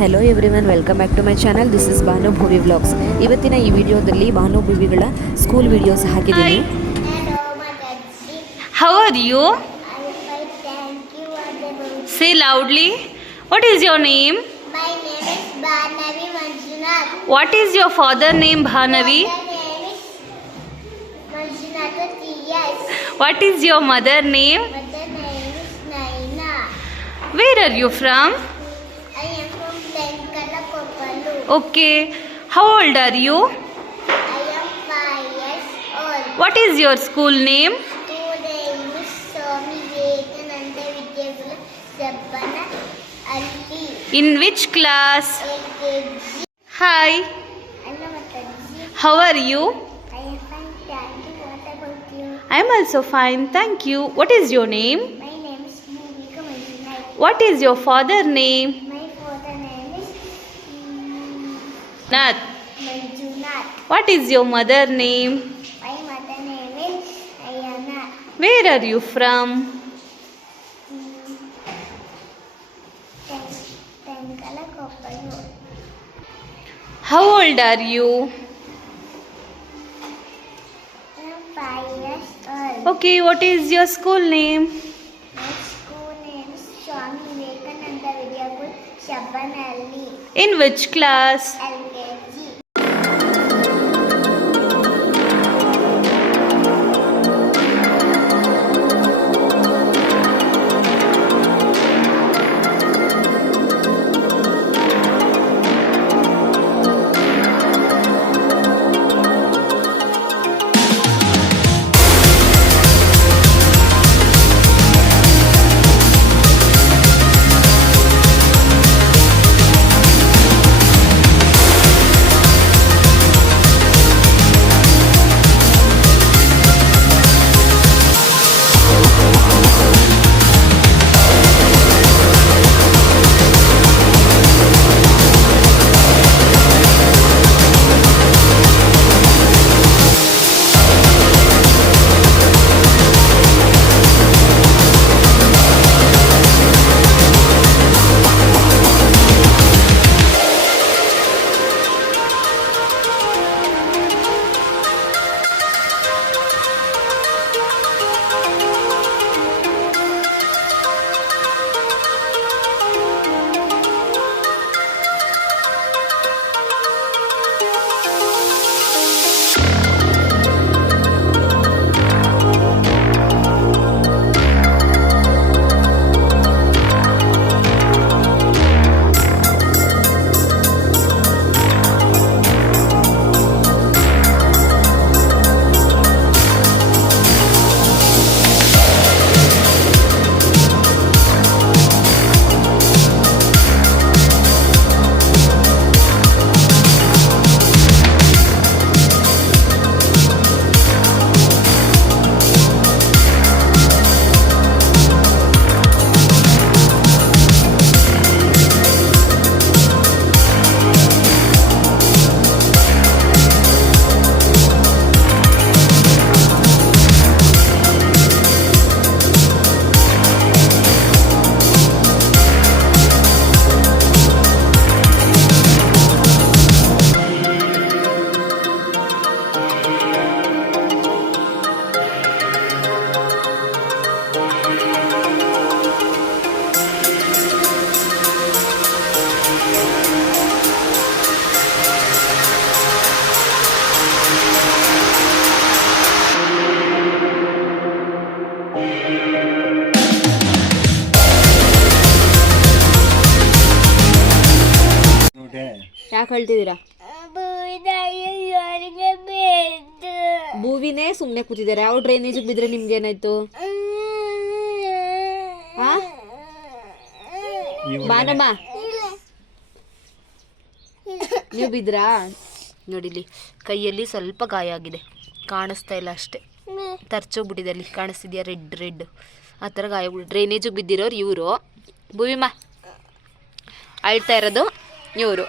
Hello everyone, welcome back to my channel. This is Bhanu Bhuvi vlogs. ಇವತ್ತಿನ ಈ ವಿಡಿಯೋದಲ್ಲಿ ಭಾನು ಭೂವಿಗಳ ಸ್ಕೂಲ್ ವಿಡಿಯೋಸ್ ಹಾಕಿದ್ದೀನಿ. How are you? Say loudly. What is your name? My name is Bhanavi Manjunath. What is your father name, Bhanavi? My name is Manjunath T.S. What is your mother name? Mother name is Naina. Where are you from? I am from Tenkala Koppalu. Okay. How old are you? I am 5 years old. What is your school name? School name is Swami Vivekananda Vidyagula Sabbana Alli. In which class? LKG. Hi. Hello Mataji. How are you? I am fine, thank you. What about you? I am also fine. Thank you. What is your name? My name is Bhumika Manjunath. What is your father name? My father name is Nath. Manjunath. What is your mother name? My mother name is Ayana. Where are you from? Tenkala Koppalu. How old are you? I am 5 years old. Okay, what is your school name? My school name is Swami Vivekananda Vidyagul Shabbanalli. In which class? LKG. ಯಾಕೆ ಹೇಳ್ತಿದ್ದೀರಾ? ಭೂವಿನೇ ಸುಮ್ಮನೆ ಕೂತಿದ್ದಾರೆ. ಯಾವ ಡ್ರೈನೇಜಿಗೆ ಬಿದ್ದರೆ ನಿಮ್ಗೆ ಏನಾಯ್ತು? ಬಾನಮ್ಮ, ನೀವು ಬಿದ್ರಾ? ನೋಡಿಲಿ, ಕೈಯಲ್ಲಿ ಸ್ವಲ್ಪ ಗಾಯ ಆಗಿದೆ, ಕಾಣಿಸ್ತಾ ಇಲ್ಲ ಅಷ್ಟೇ. ತರ್ಚೋಗ್ಬಿಟ್ಟಿದೆ. ಅಲ್ಲಿ ಕಾಣಿಸ್ತಿದ್ಯಾ? ರೆಡ್ ಆ ಥರ ಗಾಯ. ಡ್ರೈನೇಜಿಗೆ ಬಿದ್ದಿರೋರು ಇವರು. ಭೂವಿಮ್ಮ ಅಳ್ತಾ ಇರೋದು ಇವರು.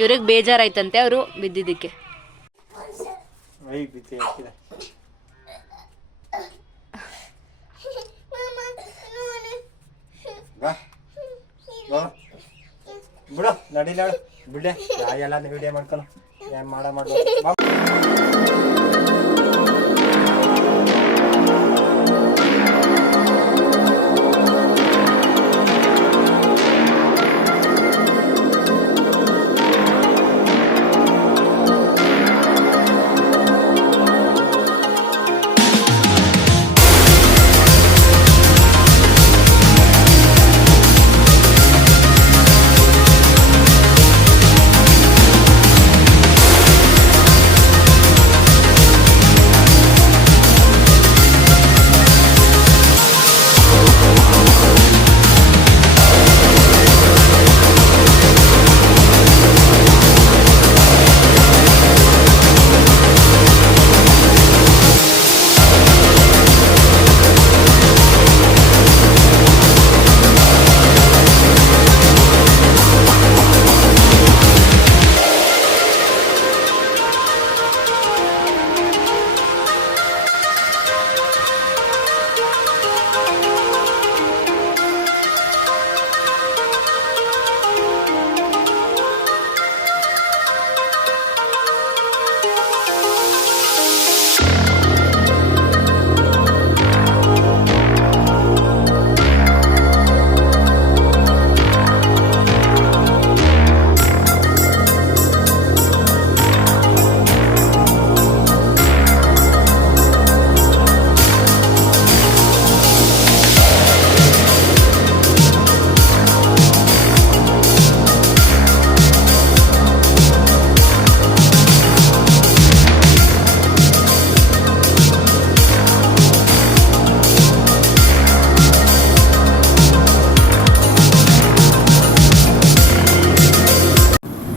ಇವ್ರಿಗೆ ಬೇಜಾರಾಯ್ತಂತೆ ಅವರು ಬಿದ್ದಿದ್ದಕ್ಕೆ. ಬಿಡು ನಡಿಲ್ಲ ಬಿಡ್ಲೆ ಎಲ್ಲ ವಿಡಿಯೋ ಮಾಡ್ಕೊಳ ಏನ್ ಮಾಡ್ಬೋದು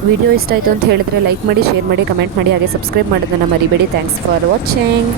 ವಿಡಿಯೋ ಇಷ್ಟ ಆಯಿತು ಅಂತ ಹೇಳಿದ್ರೆ ಲೈಕ್ ಮಾಡಿ, ಶೇರ್ ಮಾಡಿ, ಕಮೆಂಟ್ ಮಾಡಿ, ಹಾಗೆ ಸಬ್ಸ್ಕ್ರೈಬ್ ಮಾಡೋದನ್ನು ಮರಿಬೇಡಿ. Thanks for watching.